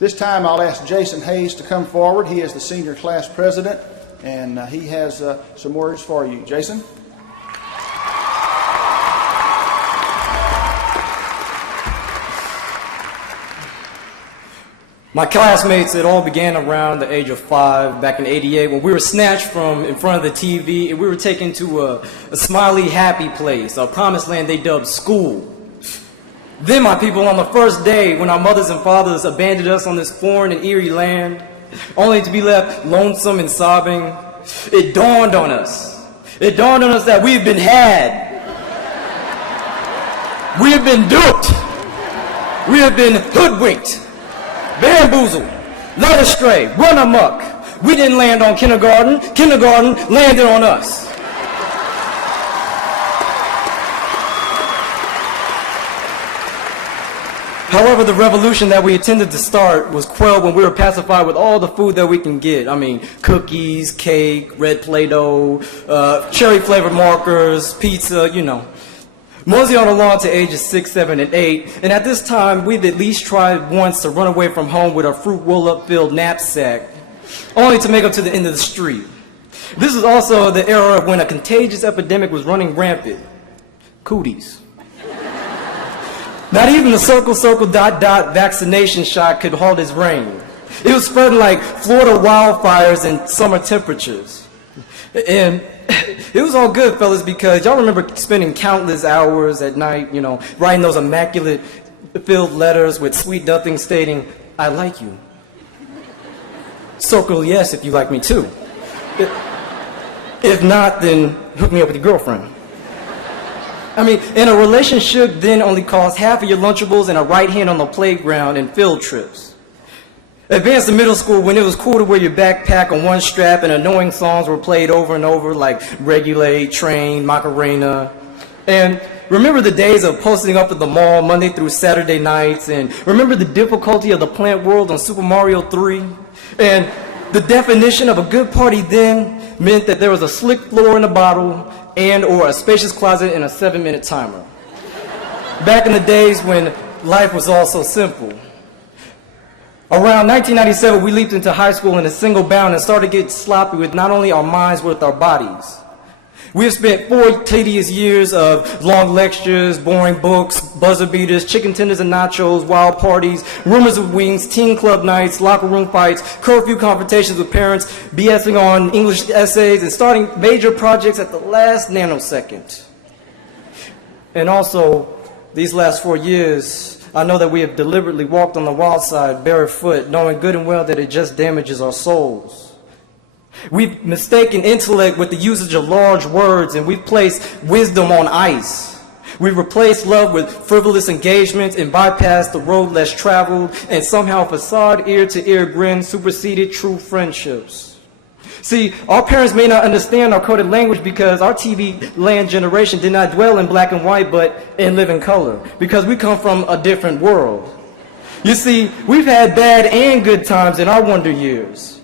This time I'll ask Jason Hayes to come forward. He is the senior class president, and he has some words for you. Jason? My classmates, it all began around the age of 5 back in '88 when we were snatched from in front of the TV and we were taken to a smiley, happy place, a promised land they dubbed school. Then, my people, on the first day when our mothers and fathers abandoned us on this foreign and eerie land, only to be left lonesome and sobbing, it dawned on us. It dawned on us that we've been had. We have been duped. We have been hoodwinked, bamboozled, led astray, run amok. We didn't land on kindergarten. Kindergarten landed on us. However, the revolution that we intended to start was quelled when we were pacified with all the food that we can get. I mean, cookies, cake, red Play-Doh, cherry-flavored markers, pizza, you know. Mosey on along to ages 6, 7, and 8, and at this time, we've at least tried once to run away from home with our fruit roll-up filled knapsack, only to make it to the end of the street. This is also the era when a contagious epidemic was running rampant. Cooties. Not even the circle, circle, dot, dot vaccination shot could halt its reign. It was spreading like Florida wildfires in summer temperatures. And it was all good, fellas, because y'all remember spending countless hours at night, you know, writing those immaculate-filled letters with sweet nothing stating, "I like you." Circle yes if you like me too. If not, then hook me up with your girlfriend. I mean, and a relationship then only cost half of your Lunchables and a right hand on the playground and field trips. Advanced to middle school when it was cool to wear your backpack on one strap and annoying songs were played over and over like Regulate, Train, Macarena. And remember the days of posting up at the mall Monday through Saturday nights, and remember the difficulty of the plant world on Super Mario 3? And the definition of a good party then meant that there was a slick floor in a bottle and or a spacious closet and a 7-minute timer. Back in the days when life was all so simple. Around 1997, we leaped into high school in a single bound and started getting sloppy with not only our minds, but with our bodies. We have spent 4 tedious years of long lectures, boring books, buzzer beaters, chicken tenders and nachos, wild parties, rumors of wings, teen club nights, locker room fights, curfew confrontations with parents, BSing on English essays, and starting major projects at the last nanosecond. And also, these last 4 years, I know that we have deliberately walked on the wild side barefoot, knowing good and well that it just damages our souls. We've mistaken intellect with the usage of large words, and we've placed wisdom on ice. We've replaced love with frivolous engagements and bypassed the road less traveled, and somehow facade ear-to-ear grin superseded true friendships. See, our parents may not understand our coded language because our TV land generation did not dwell in black and white, but in living color, because we come from a different world. You see, we've had bad and good times in our wonder years.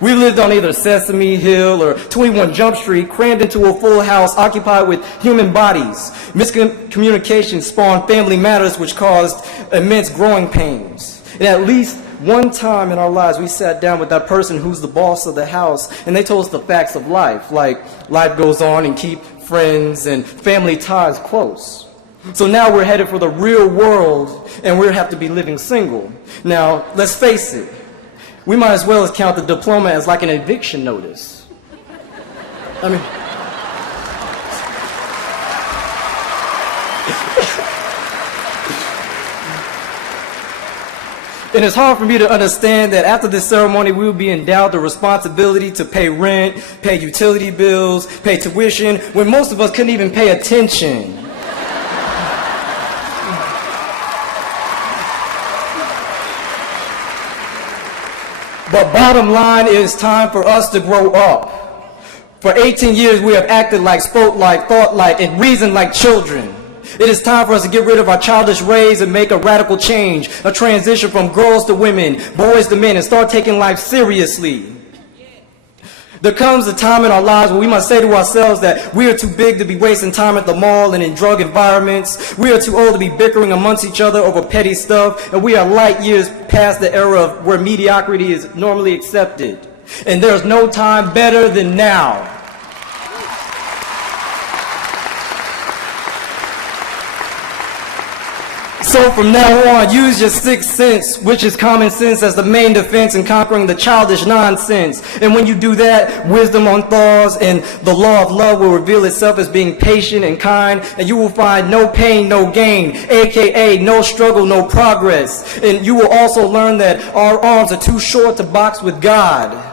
We lived on either Sesame Hill or 21 Jump Street, crammed into a full house occupied with human bodies. Miscommunication spawned family matters which caused immense growing pains. And at least one time in our lives, we sat down with that person who's the boss of the house, and they told us the facts of life, like life goes on and keep friends and family ties close. So now we're headed for the real world, and we have to be living single. Now, let's face it. We might as well count the diploma as like an eviction notice. I mean, and it's hard for me to understand that after this ceremony, we will be endowed the responsibility to pay rent, pay utility bills, pay tuition, when most of us couldn't even pay attention. But bottom line is time for us to grow up. For 18 years, we have acted like, spoke like, thought like, and reasoned like children. It is time for us to get rid of our childish ways and make a radical change, a transition from girls to women, boys to men, and start taking life seriously. There comes a time in our lives where we must say to ourselves that we are too big to be wasting time at the mall and in drug environments. We are too old to be bickering amongst each other over petty stuff. And we are light years past the era of where mediocrity is normally accepted. And there's no time better than now. So from now on, use your sixth sense, which is common sense, as the main defense in conquering the childish nonsense. And when you do that, wisdom unthaws and the law of love will reveal itself as being patient and kind, and you will find no pain, no gain, aka no struggle, no progress. And you will also learn that our arms are too short to box with God.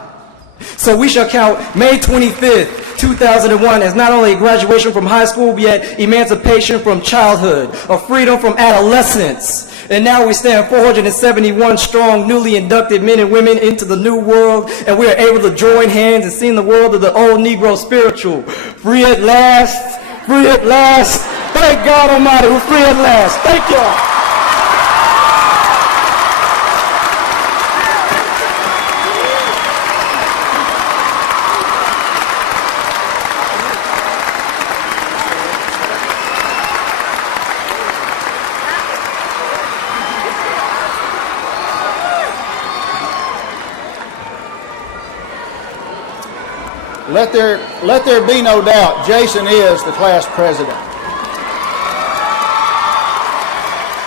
So we shall count May 25th, 2001 as not only a graduation from high school, but yet emancipation from childhood, a freedom from adolescence. And now we stand 471 strong, newly inducted men and women into the new world, and we are able to join hands and see in the world of the old Negro spiritual. Free at last, free at last. Thank God Almighty, we're free at last. Thank y'all. Let there be no doubt, Jason is the class president.